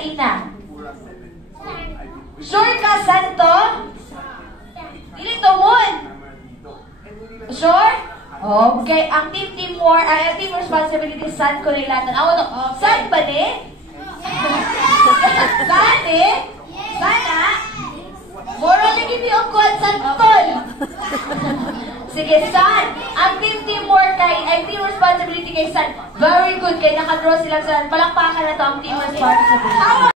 Ina? Sure ka, saan to? Dili to, Moon. Sure? Okay, ang teamwork, ang team responsibility, saan ko nilatan? Ako to, saan ba ni? Saan ni? Sana? Moro na give you a call, saan tol? Sige, saan? Ang teamwork kay, ay team responsibility kay saan? Very good, kay nakadraw silang saan. Palakpakan na to ang team responsibility.